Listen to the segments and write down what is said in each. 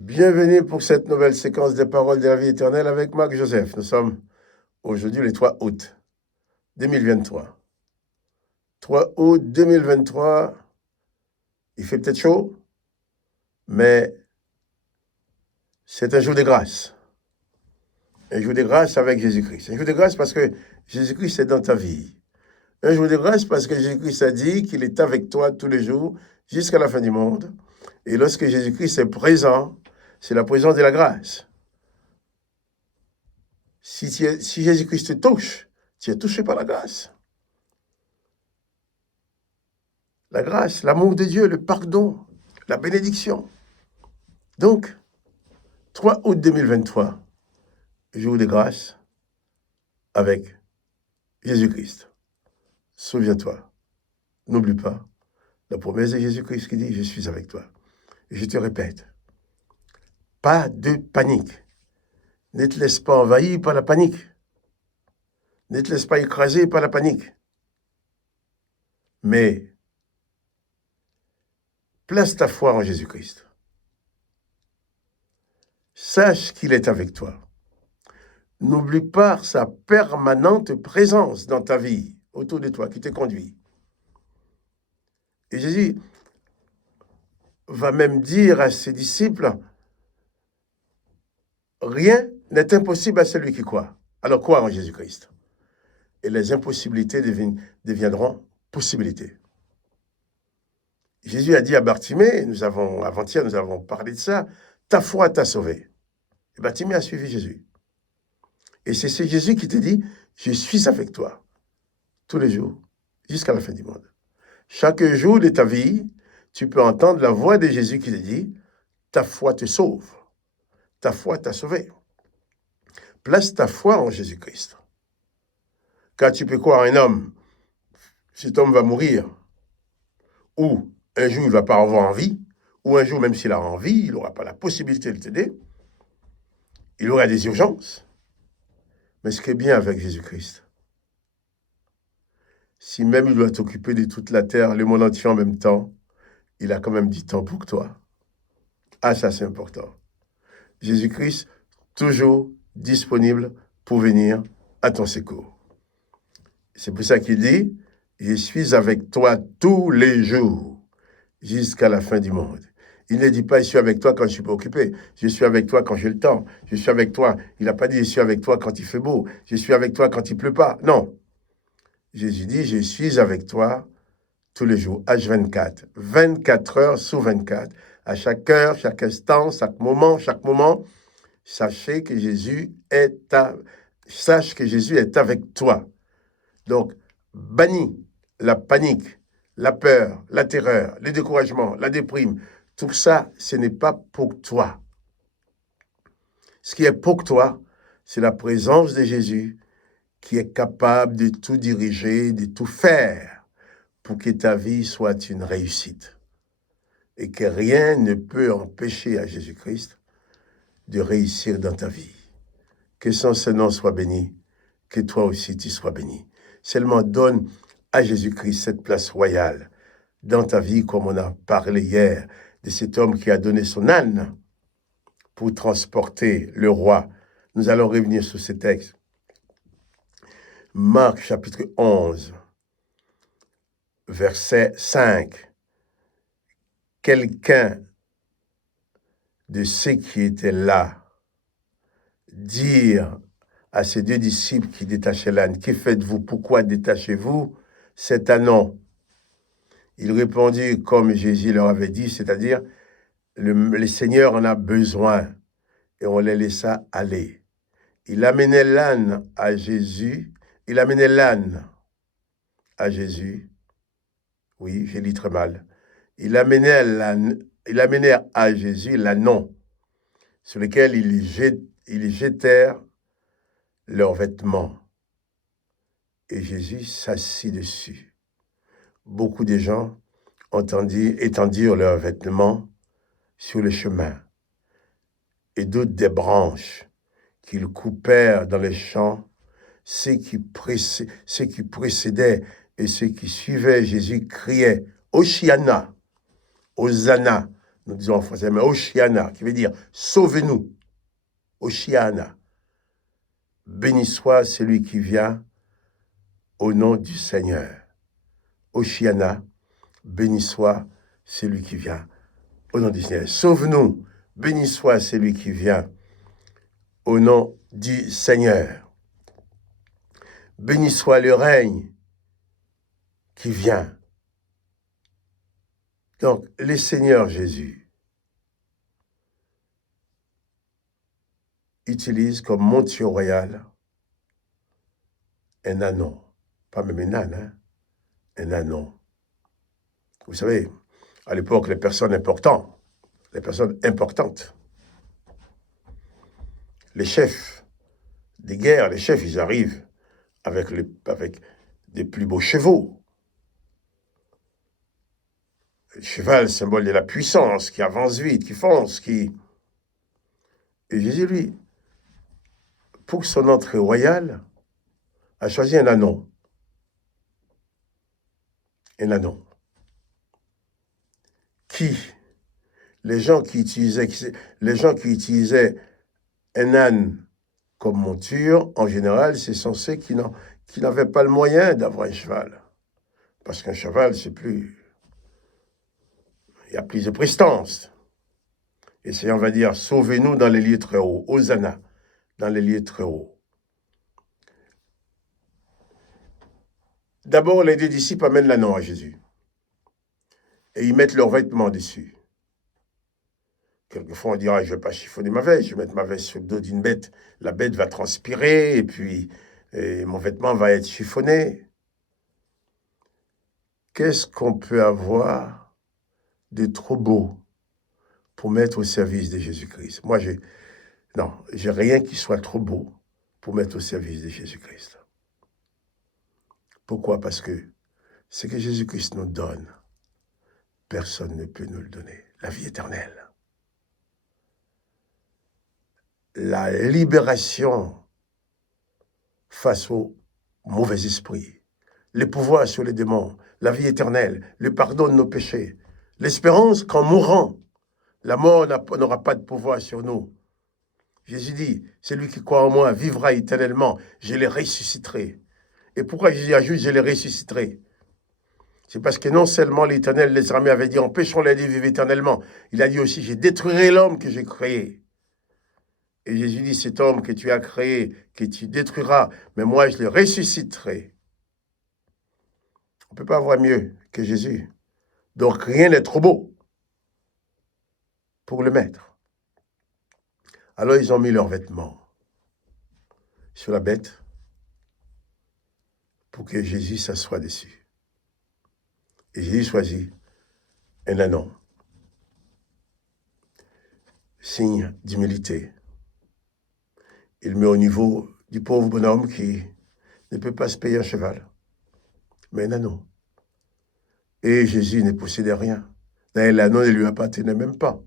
Bienvenue pour cette nouvelle séquence des paroles de la vie éternelle avec Marc Joseph. Nous sommes aujourd'hui le 3 août 2023. 3 août 2023, il fait peut-être chaud, mais c'est un jour de grâce. Un jour de grâce avec Jésus-Christ. Un jour de grâce parce que Jésus-Christ est dans ta vie. Un jour de grâce parce que Jésus-Christ a dit qu'il est avec toi tous les jours jusqu'à la fin du monde. Et lorsque Jésus-Christ est présent, c'est la présence de la grâce. Si Jésus-Christ te touche, tu es touché par la grâce. La grâce, l'amour de Dieu, le pardon, la bénédiction. Donc, 3 août 2023, jour de grâce avec Jésus-Christ. Souviens-toi, n'oublie pas la promesse de Jésus-Christ qui dit « Je suis avec toi ». Et je te répète, pas de panique. Ne te laisse pas envahir par la panique. Ne te laisse pas écraser par la panique. Mais place ta foi en Jésus-Christ. Sache qu'il est avec toi. N'oublie pas sa permanente présence dans ta vie, autour de toi, qui te conduit. Et Jésus va même dire à ses disciples, rien n'est impossible à celui qui croit. Alors crois en Jésus-Christ. Et les impossibilités deviendront possibilités. Jésus a dit à Bartimée, avant-hier, nous avons parlé de ça, ta foi t'a sauvé. Et Bartimée a suivi Jésus. Et c'est Jésus qui te dit, je suis avec toi, tous les jours, jusqu'à la fin du monde. Chaque jour de ta vie, tu peux entendre la voix de Jésus qui te dit, ta foi te sauve, ta foi t'a sauvé. Place ta foi en Jésus-Christ. Car tu peux croire un homme, cet homme va mourir, ou un jour il ne va pas avoir envie, ou un jour même s'il a envie, il n'aura pas la possibilité de t'aider, il aura des urgences. Mais ce qui est bien avec Jésus-Christ, si même il doit t'occuper de toute la terre, le monde entier en même temps, il a quand même du temps pour toi. Ah, ça c'est important. Jésus-Christ, toujours disponible pour venir à ton secours. C'est pour ça qu'il dit, je suis avec toi tous les jours, jusqu'à la fin du monde. Il ne dit pas, je suis avec toi quand je suis pas occupé. Je suis avec toi quand j'ai le temps. Je suis avec toi. Il n'a pas dit, je suis avec toi quand il fait beau. Je suis avec toi quand il pleut pas. Non. Jésus dit, je suis avec toi tous les jours, H24, 24 heures sur 24, à chaque heure, chaque instant, chaque moment, sache que Jésus est avec toi. Donc, bannis la panique, la peur, la terreur, le découragement, la déprime. Tout ça, ce n'est pas pour toi. Ce qui est pour toi, c'est la présence de Jésus qui est capable de tout diriger, de tout faire pour que ta vie soit une réussite. Et que rien ne peut empêcher à Jésus-Christ de réussir dans ta vie. Que son Saint-Nom soit béni, que toi aussi tu sois béni. Seulement donne à Jésus-Christ cette place royale dans ta vie, comme on a parlé hier de cet homme qui a donné son âne pour transporter le roi. Nous allons revenir sur ce texte. Marc chapitre 11, verset 5. Quelqu'un de ceux qui étaient là dire à ces deux disciples qui détachaient l'âne, « Que faites-vous? Pourquoi détachez-vous cet ânon ?» Il répondit comme Jésus leur avait dit, c'est-à-dire, le Seigneur en a besoin, et on les laissa aller. Il amenait l'âne à Jésus, oui, j'ai dit très mal, il amenait à Jésus l'ânon, sur lequel ils jetèrent leurs vêtements. Et Jésus s'assit dessus. Beaucoup de gens étendirent leurs vêtements sur le chemin, et d'autres des branches qu'ils coupèrent dans les champs. Ceux qui précédaient et ceux qui suivaient Jésus criaient « Hosiana, Hosanna » nous disons en français, mais Oshiana, qui veut dire sauvez-nous. Oshiana. Béni soit celui qui vient au nom du Seigneur. Oshiana, béni soit celui qui vient au nom du Seigneur. Sauve-nous, béni soit celui qui vient au nom du Seigneur. Béni soit le règne qui vient. Donc, le Seigneur Jésus utilise comme monture royale un anon. Pas même un âne, hein? Un anon. Vous savez, à l'époque, les personnes importantes, les chefs des guerres, les chefs, ils arrivent avec des plus beaux chevaux. Le cheval, symbole de la puissance, qui avance vite, qui fonce, qui... Et Jésus, lui, pour son entrée royale, a choisi un anon. Un anon. Les gens qui utilisaient un âne comme monture, en général, c'est censé qu'ils n'avaient pas le moyen d'avoir un cheval. Parce qu'un cheval, c'est plus... Il y a plus de prestance. Et c'est, on va dire, sauvez-nous dans les lieux très hauts. Hosanna, dans les lieux très hauts. D'abord, les deux disciples amènent l'ânon à Jésus. Et ils mettent leurs vêtements dessus. Quelquefois, on dira, je ne vais pas chiffonner ma veste, je vais mettre ma veste sur le dos d'une bête. La bête va transpirer et puis mon vêtement va être chiffonné. Qu'est-ce qu'on peut avoir de trop beau pour mettre au service de Jésus-Christ? Moi, j'ai rien qui soit trop beau pour mettre au service de Jésus-Christ. Pourquoi? Parce que ce que Jésus-Christ nous donne, personne ne peut nous le donner. La vie éternelle. La libération face aux mauvais esprits, les pouvoirs sur les démons, la vie éternelle, le pardon de nos péchés, l'espérance qu'en mourant, la mort n'aura pas de pouvoir sur nous. Jésus dit, celui qui croit en moi vivra éternellement, je les ressusciterai. Et pourquoi Jésus ajoute, je les ressusciterai? C'est parce que non seulement l'Éternel, les armées avaient dit, empêchons-les de vivre éternellement, il a dit aussi, je détruirai l'homme que j'ai créé. Et Jésus dit, cet homme que tu as créé, que tu détruiras, mais moi je le ressusciterai. On ne peut pas avoir mieux que Jésus. Donc rien n'est trop beau pour le mettre. Alors ils ont mis leurs vêtements sur la bête pour que Jésus s'assoie dessus. Et Jésus choisit un anon, signe d'humilité. Il met au niveau du pauvre bonhomme qui ne peut pas se payer un cheval, mais un anon. Et Jésus ne possédait rien. D'ailleurs, l'anneau ne lui appartenait même pas.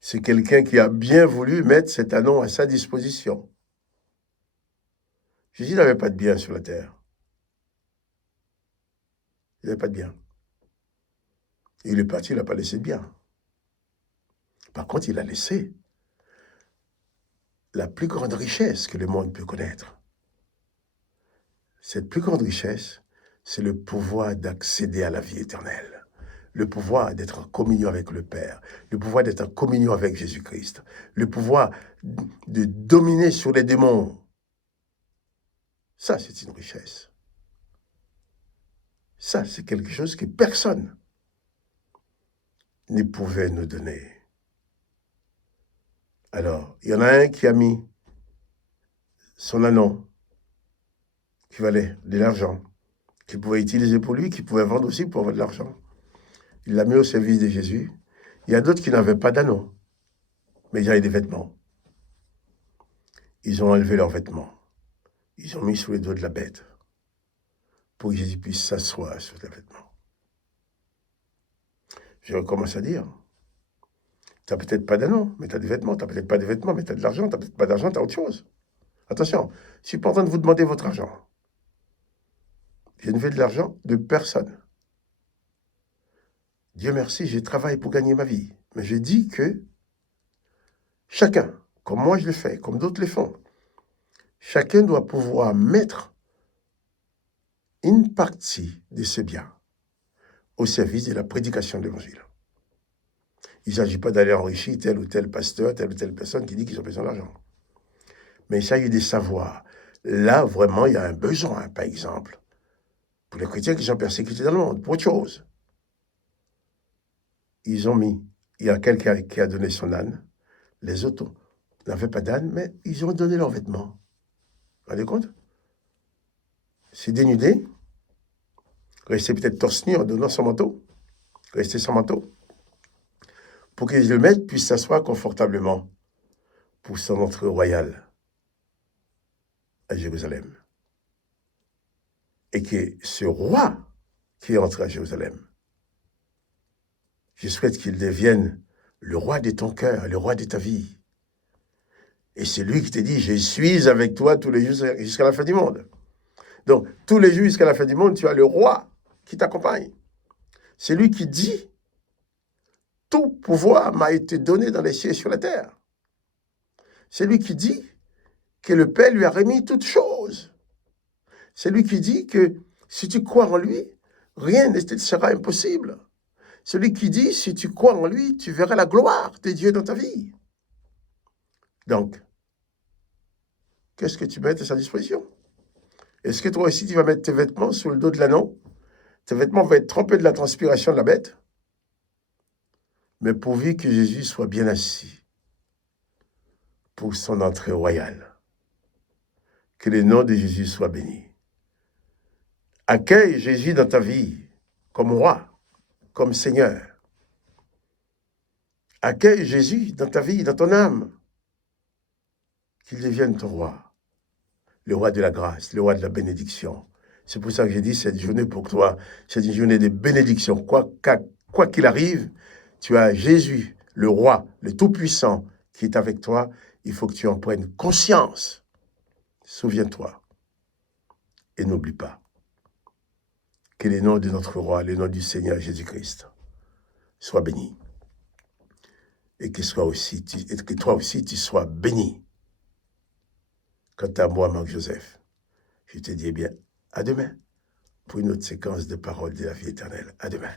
C'est quelqu'un qui a bien voulu mettre cet anneau à sa disposition. Jésus n'avait pas de bien sur la terre. Il n'avait pas de bien. Il est parti, il n'a pas laissé de bien. Par contre, il a laissé la plus grande richesse que le monde peut connaître. Cette plus grande richesse, c'est le pouvoir d'accéder à la vie éternelle. Le pouvoir d'être en communion avec le Père. Le pouvoir d'être en communion avec Jésus-Christ. Le pouvoir de dominer sur les démons. Ça, c'est une richesse. Ça, c'est quelque chose que personne ne pouvait nous donner. Alors, il y en a un qui a mis son anon, qui valait de l'argent, qu'il pouvait utiliser pour lui, qu'il pouvait vendre aussi pour avoir de l'argent. Il l'a mis au service de Jésus. Il y a d'autres qui n'avaient pas d'anon, mais ils avaient des vêtements. Ils ont enlevé leurs vêtements. Ils ont mis sous les dos de la bête pour que Jésus puisse s'asseoir sur les vêtements. Je recommence à dire, tu n'as peut-être pas d'anon, mais tu as des vêtements. Tu n'as peut-être pas des vêtements, mais tu as de l'argent. Tu n'as peut-être pas d'argent, tu as autre chose. Attention, je ne suis pas en train de vous demander votre argent. Je ne veux de l'argent de personne. Dieu merci, je travaille pour gagner ma vie. Mais je dis que chacun, comme moi je le fais, comme d'autres le font, chacun doit pouvoir mettre une partie de ses biens au service de la prédication de l'Évangile. Il ne s'agit pas d'aller enrichir tel ou tel pasteur, telle ou telle personne qui dit qu'ils ont besoin d'argent. Mais il s'agit de savoir, là vraiment il y a un besoin, par exemple, pour les chrétiens qui sont persécutés dans le monde, pour autre chose. Ils ont mis, il y a quelqu'un qui a donné son âne, les autres n'avaient pas d'âne, mais ils ont donné leurs vêtements. Vous vous rendez compte? C'est dénudé, rester peut-être torse nu en donnant son manteau, rester sans manteau, pour que le maître puisse s'asseoir confortablement pour son entrée royale à Jérusalem. Et que ce roi qui est entré à Jérusalem, je souhaite qu'il devienne le roi de ton cœur, le roi de ta vie. Et c'est lui qui te dit, je suis avec toi tous les jours jusqu'à la fin du monde. Donc, tous les jours jusqu'à la fin du monde, tu as le roi qui t'accompagne. C'est lui qui dit, tout pouvoir m'a été donné dans les cieux et sur la terre. C'est lui qui dit que le Père lui a remis toutes choses. C'est lui qui dit que si tu crois en lui, rien ne te sera impossible. Celui qui dit, si tu crois en lui, tu verras la gloire de Dieu dans ta vie. Donc, qu'est-ce que tu mets à sa disposition? Est-ce que toi aussi, tu vas mettre tes vêtements sous le dos de l'anneau? Tes vêtements vont être trempés de la transpiration de la bête? Mais pourvu que Jésus soit bien assis pour son entrée royale. Que le nom de Jésus soit béni. Accueille Jésus dans ta vie comme roi, comme Seigneur. Accueille Jésus dans ta vie, dans ton âme. Qu'il devienne ton roi, le roi de la grâce, le roi de la bénédiction. C'est pour ça que j'ai dit, cette journée pour toi, c'est une journée de bénédiction. Quoi qu'il arrive, tu as Jésus, le roi, le Tout-Puissant, qui est avec toi. Il faut que tu en prennes conscience. Souviens-toi. Et n'oublie pas que le nom de notre roi, le nom du Seigneur Jésus-Christ, soit béni. Et que toi aussi, tu sois béni. Quant à moi, Marc-Joseph, je te dis bien, à demain, pour une autre séquence de paroles de la vie éternelle. À demain.